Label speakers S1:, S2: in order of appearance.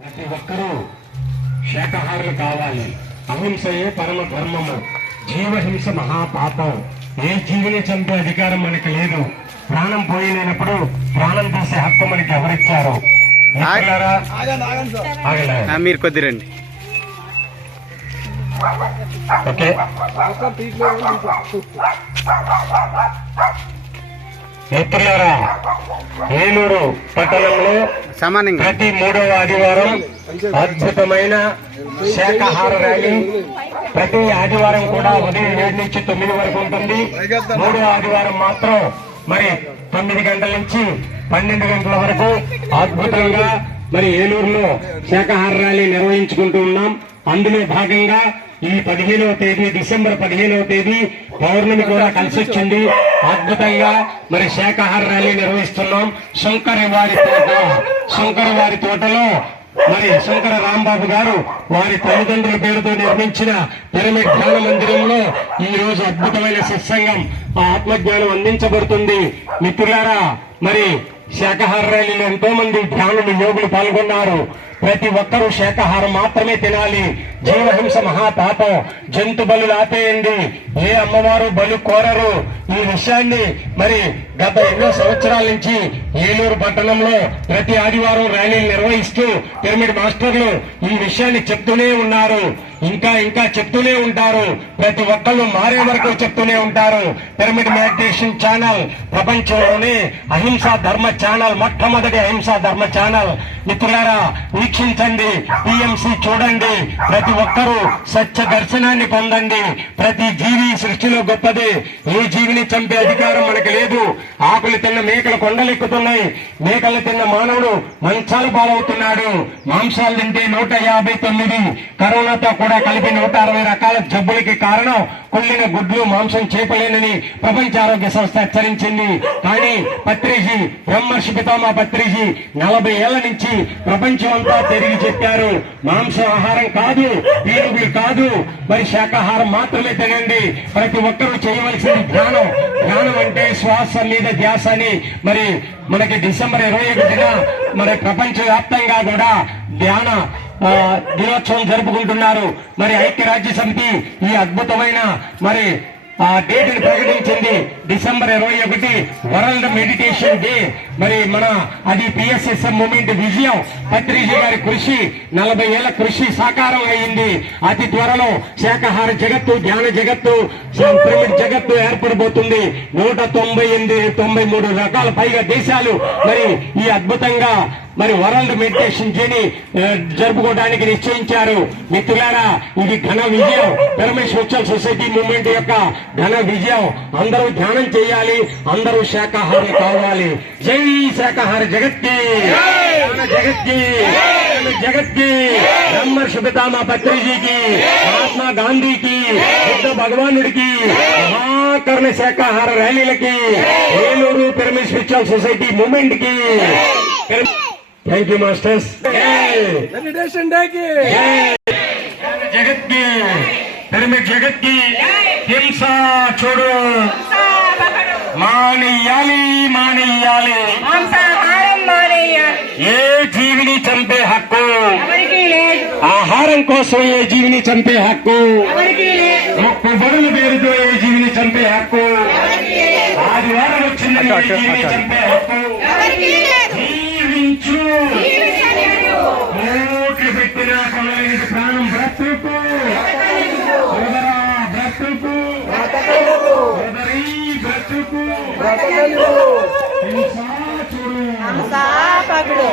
S1: ప్రతి ఒక్కరూ శాకాహారులు కావాలి. అహింసయే పరమ ధర్మము. జీవహింస మహాపాపం. ఏ జీవిని చంపే అధికారం మనకి లేదు. ప్రాణం పోయినప్పుడు ప్రాణం తీసే హక్కు మనకి ఎవరిచ్చారు?
S2: మీరు కొద్ది రండి.
S1: ఓకే. మిత్రులారా ఏలూరు పట్టణంలో
S2: సమానంగా.
S1: ప్రతి మూడవ ఆదివారం అద్భుతమైన శాకాహార ర్యాలీ. ప్రతి ఆదివారం కూడా ఉదయం ఏడు నుంచి తొమ్మిది వరకు ఉంటుంది. మూడవ ఆదివారం మాత్రం మరి తొమ్మిది గంటల నుంచి పన్నెండు గంటల వరకు అద్భుతంగా మరి ఏలూరులో శాకాహార ర్యాలీ నిర్వహించుకుంటూ ఉన్నాం. అందులో భాగంగా ఈ పదిహేనవ తేదీ డిసెంబర్ పదిహేనవ తేదీ పౌర్ణమి కూడా కలిసి వచ్చింది అద్భుతంగా మరి శాఖాహార ర్యాలీ నిర్వహిస్తున్నాం. శంకరి వారి తోట శంకర వారి తోటలో మరి శంకర రాంబాబు గారు వారి తల్లిదండ్రుల పేరుతో నిర్మించిన పిరమిడ్ ధ్యాన మందిరంలో ఈ రోజు అద్భుతమైన సత్సంగం ఆ ఆత్మజ్ఞానం అందించబడుతుంది. మిత్రులారా మరి శాఖాహార ర్యాలీలో ఎంతో మంది ధ్యానులు యోగులు పాల్గొన్నారు. ప్రతి ఒక్కరూ శాకాహారం మాత్రమే తినాలి. జీవహింస మహాపాపం. జంతు బలు ఆపేయండి. ఏ అమ్మవారు బలు కోరరు? ఈ విషయాన్ని మరి గత ఎన్నో సంవత్సరాల నుంచి ఏలూరు పట్టణంలో ప్రతి ఆదివారం ర్యాలీలు నిర్వహిస్తూ పిరమిడ్ మాస్టర్లు ఈ విషయాన్ని చెప్తూనే ఉన్నారు. ఇంకా ఇంకా చెప్తూనే ఉంటారు. ప్రతి ఒక్కళ్ళు మారే వరకు చెప్తూనే ఉంటారు. పిరమిడ్ మెడిటేషన్ ఛానల్ ప్రపంచంలోనే అహింసా ధర్మ ఛానల్ మొట్టమొదటి అహింసా ధర్మ ఛానల్. మిత్రులారా వీక్షించండి. టిఎంసి చూడండి. ప్రతి ఒక్కరూ సత్య దర్శనాన్ని పొందండి. ప్రతి జీవి సృష్టిలో గొప్పది. ఏ జీవిని చంపే అధికారం మనకు లేదు. ఆకులు తిన్న మేకలు కొండలెక్కుతున్నాయి. మేకలు తిన్న మానవుడు మంచాలు పాలవుతున్నాడు. మాంసాలు తింటే నూట యాభై తొమ్మిది. కరోనాతో కూడా కలిపి నూట అరవై రకాల జబ్బులకి కారణం కుళ్ళిన గుడ్లు మాంసం చేపలేనని ప్రపంచ ఆరోగ్య సంస్థ హెచ్చరించింది. కానీ పత్రిజీ బ్రహ్మర్షి పితామా పత్రిజీ నలభై ఏళ్ళ నుంచి ప్రపంచం అంతా తిరిగి చెప్పారు. మాంసం ఆహారం కాదు ఏనుగులు కాదు. మరి శాకాహారం మాత్రమే తినండి. ప్రతి ఒక్కరూ చేయవలసింది ధ్యానం. ధ్యానం అంటే శ్వాస మీద ధ్యాస అని. మరి మనకి డిసెంబర్ ఇరవై ఒకటిన మరి ప్రపంచ వ్యాప్తంగా కూడా ధ్యాన దినోత్సవం జరుపుకుంటున్నారు. మరి ఐక్యరాజ్య సమితి ఈ అద్భుతమైన మరి ఆ డేట్ని ప్రకటించింది డిసెంబర్ ఇరవై ఒకటి వరల్డ్ మెడిటేషన్ డే. మరి మన అది పిఎస్ఎస్ఎం మూమెంట్ విజయం. పత్రిజీ గారి కృషి నలభై ఏళ్ళ కృషి సాకారం అయింది. అతి త్వరలో శాకాహార జగత్తు ధ్యాన జగత్తు పిరమిడ్ జగత్తు ఏర్పడబోతుంది. నూట తొంభై ఎనిమిది తొంభై మూడు రకాల పైగా దేశాలు మరి ఈ అద్భుతంగా మరి వరల్డ్ మెడిటేషన్ డేని జరుపుకోవడానికి నిశ్చయించారు. మిత్రులారా ఇది ఘన విజయం. పిరమిడ్ స్పిరిచువల్ సొసైటీ మూవ్మెంట్ యొక్క ఘన విజయం. అందరూ ధ్యానం చేయాలి అందరూ శాకాహారి కావాలి. జై శాకాహార జగత్కి జగత్కి జగత్కి బ్రహ్మర్షి పత్రిజీకి మహాత్మా గాంధీకి బుద్ధ భగవానుడికి మహాకర్ణ శాకాహార ర్యాలీలకి ఏలూరు పిరమిడ్ స్పిరిచువల్ సొసైటీ మూమెంట్కి. థ్యాంక్ యూ మాస్టర్స్
S3: మెడిటేషన్ డేకి
S1: జగత్కి పిరమిడ్ జగత్కి హింస చూడు మానేయాలి మానేయాలి
S4: మాంసాహారం మానేయాలి
S1: ఏ జీవిని చంపే హక్కు
S4: ఎవరికి లేదు
S1: ఆహారం కోసం ఏ జీవిని చంపే హక్కు
S4: ఎవరికి లేదు
S1: మొక్కుబడుల పేరుతో ఏ జీవిని చంపే హక్కు ఆదివారం వచ్చిందని ఏ జీవిని చంపే హక్కు బ్రతుకు